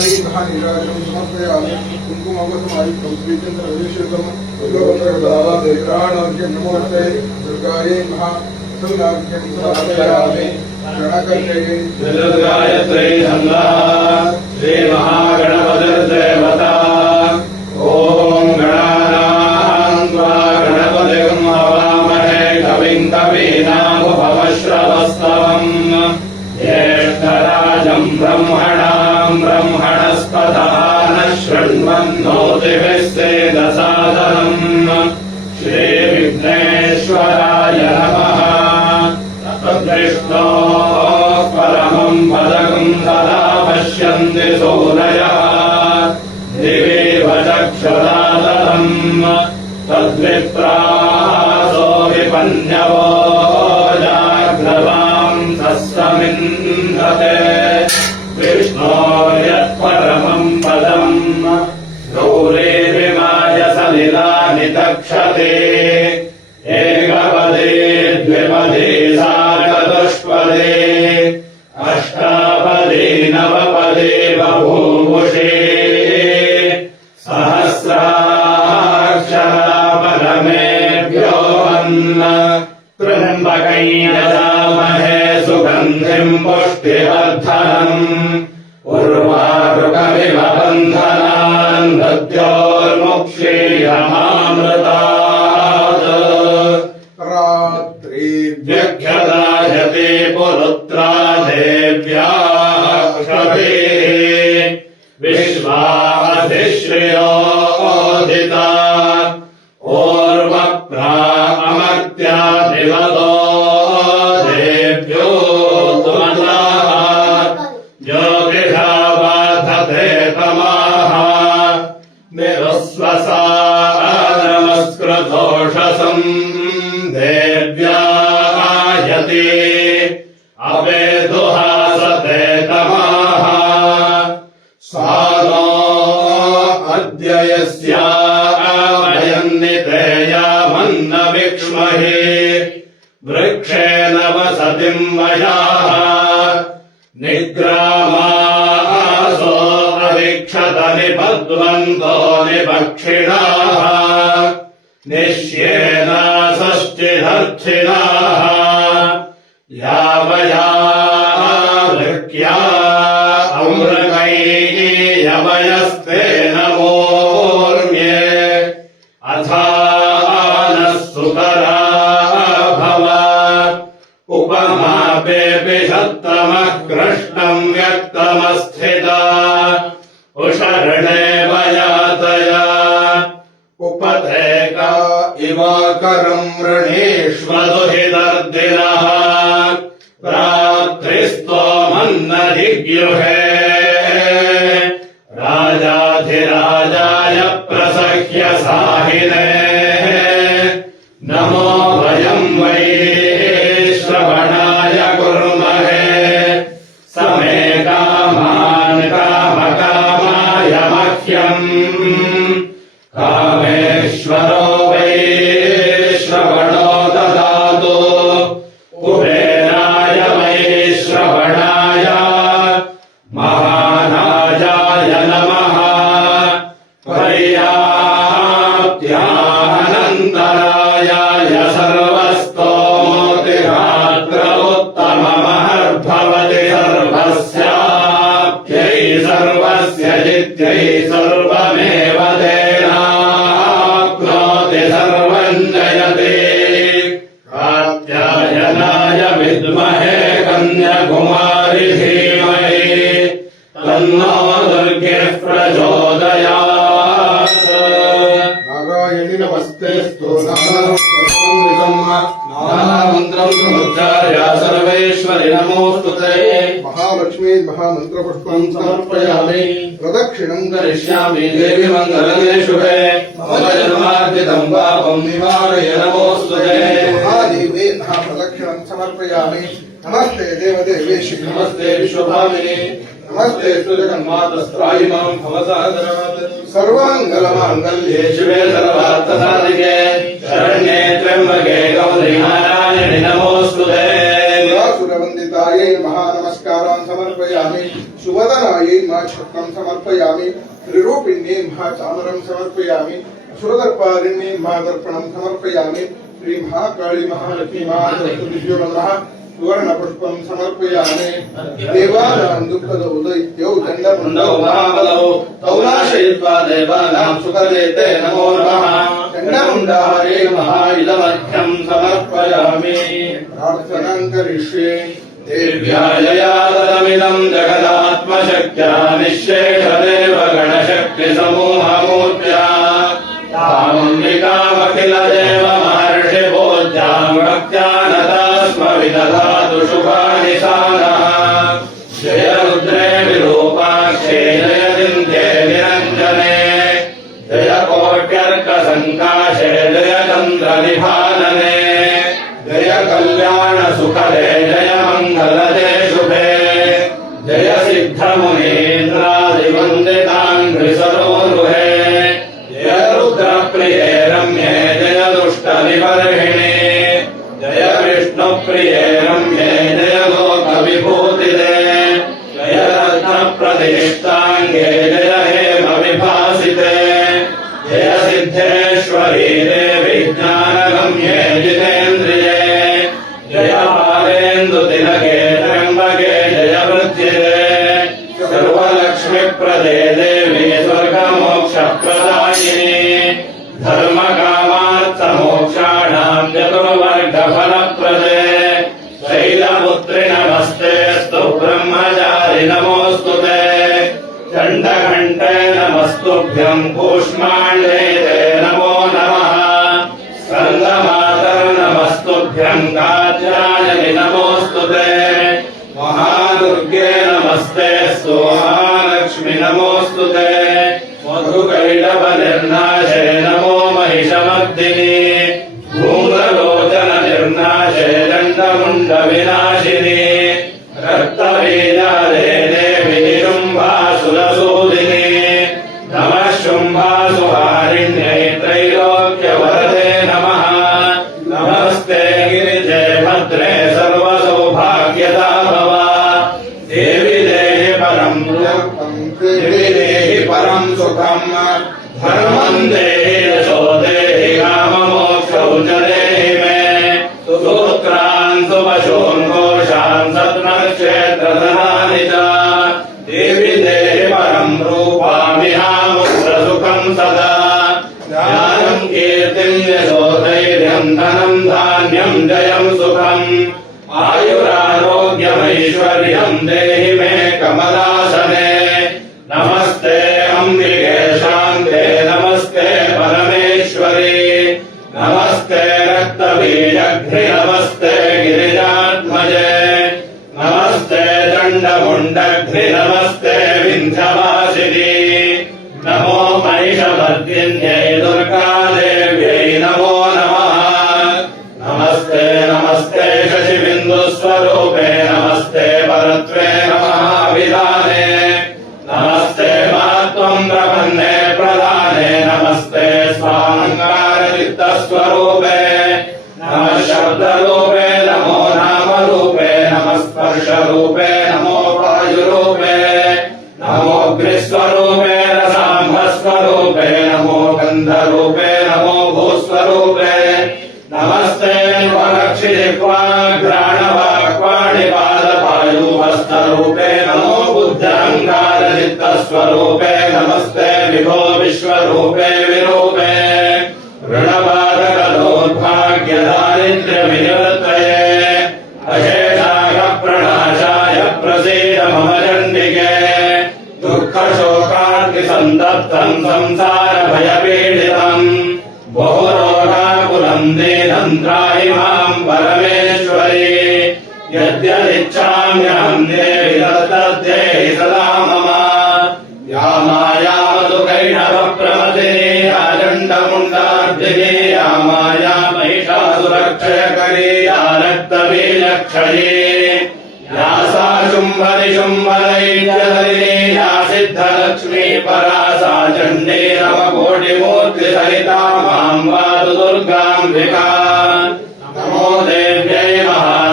निराजपुरायै महानिराजं समर्पयामि कुङ्कुमवसमायि गायत्री छन्दा श्रीमहागणपतिर्देवता ॐ गणानां त्वा गणपतिं हवामहे, कविं कवीनामुपवश्रवस्तवम् ब्रह्मणाम् ब्रह्मणस्पतः न शृण्वन्नोतिभिः सेदसादनम् श्रीविघ्नेश्वराय नमः तद्दृष्टो परमम् पदकम् सदा पश्यन्ति सूरयः दिवेव चक्षुरादलम् तद्विप्रासो विपन्यवो जाग्रवाम् विष्णोर्यत्परमम् पदम् गौरेर्विमाय सलिलानि तक्षते निपद्वन्तो निपक्षिणाः निश्येन षष्टिधर्थिनाः यावया अमृतैः अमृगैर्यवयस्ते इवाकरम् वृणीष्वदुहितर्दिनः रात्रिस्तोमन्नधिगृहे राजाधिराजाय प्रसह्य साहिने। नमो वयम् वै कामेश्वरो सर्वम् जयते कात्यायनाय विद्महे कन्याकुमारि धीमहि। तन्नो दुर्गे प्रचोदयात्। नारायणि नमस्तेऽस्तु नारायणम् नामन्त्रम् समुच्चार्य सर्वेश्वरि नमोऽस्तु ते। महालक्ष्मी महामन्त्रपुष्पम् समर्पयामि। प्रदक्षिणम् करिष्यामि। देवि मङ्गलने महाप्रदक्षिणम् समर्पयामि। नमस्ते देवदेवेशि नमस्ते विश्वभामिनि। नमस्ते जगन्मातस्त्रायि माँ भवसागरात् सर्वाङ्गलमाङ्गल्ये शिवे सर्वार्थसाधिके। शरण्ये त्र्यम्बके गौरी नमोऽस्तु ते। सुरवन्दितायै महानमस्कारान् समर्पयामि। सुवदनायै मा छत्रम् समर्पयामि। त्रिरूपिण्यै महाचामरम् समर्पयामि। सुरदर्पारिण्यै महादर्पणम् समर्पयामि। श्रीमहाकाळी महालक्ष्मी महासरस्वतीभ्यो नमः। सुवर्णपुष्पम् समर्पयामि। देवानाम् दुःखद उदैत्यौ मुण्डौ दण्डमुण्डौ महाबलौ। देवानां सुखदे ते नमो। नमः महाइदमर्घ्यं समर्पयामि। प्रार्थनाम् करिष्ये। जगदात्मशक्त्या निःशेषदेव गणशक्तिसमूहमूर्त्या వినరాదు శుభా ब्रह्मचारि नमोऽस्तु ते चण्डघण्टे नमस्तुभ्यम् कूष्माण्डे ते नमो नमः स्कन्दमातर्नमस्तुभ्यम् कात्यायनि नमोऽस्तु ते महादुर्गे नमस्ते स्तु महालक्ष्मि नमोऽस्तु ते ధాన్యం జయం సుఖం ఆయురారోగ్యమైశ్వర్యం దేహి మే కమలాసనే నమస్తే అంబికే శాంతే నమస్తే పరమేశ్వరి నమస్తే రక్తబీజఘ్ని నమస్తే గిరిజాత్మజే నమస్తే దండముండఘ్ని నమస్తే వింధ్యవాసిని నమో మహిషవర్ధిన్యైలో गन्धरूपे नमो भूस्वरूपे नमस्ते वरक्षिजिह्वाघ्राणवाक्पाणिपादपायूहस्तरूपे नमो बुद्धाङ्गारचित्तस्वरूपे नमस्ते विभो विश्वरूपे विरूपे ऋणबाधकदौर्भाग्यदारिद्र्यविनिवृत्तये बहुरोगाकुलम् दीनम् त्राहि माम् परमेश्वरी। यद्यदिच्छाम्यहम् देवि सदा मम। या या माया महिषासुरक्षयकरी या या सा शुम्भनिशुम्भदैत्यधरिणी या सिद्धलक्ष्मी परा सा चण्डी माम् दुर्गाम्बिका नमो देव्यै महादेव्यै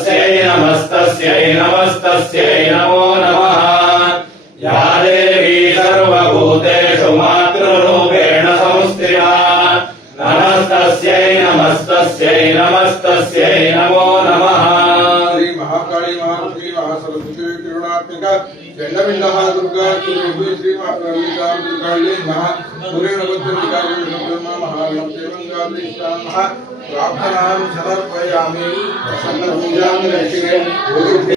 नमस्तस्यै नमस्तस्यै नमस्तस्यै नमो नमः या देवी सर्वभूतेषु मातृरूपेण संस्थिता नमस्तस्यै नमस्तस्यै नमस्तस्यै नमो नमः श्री महाकाली महालक्ष्मी महासरस्वती करुणात्मक नमस्कार जन्नबिन्दः दुर्गा सुरूपी श्री अंबिका दुर्गायै नमः सूर्यनवद्यन्तिका महालक्ष्मीमङ्गादृष्टामः प्रार्थनां समर्पयामि। प्रसन्नपूजां रक्षिणे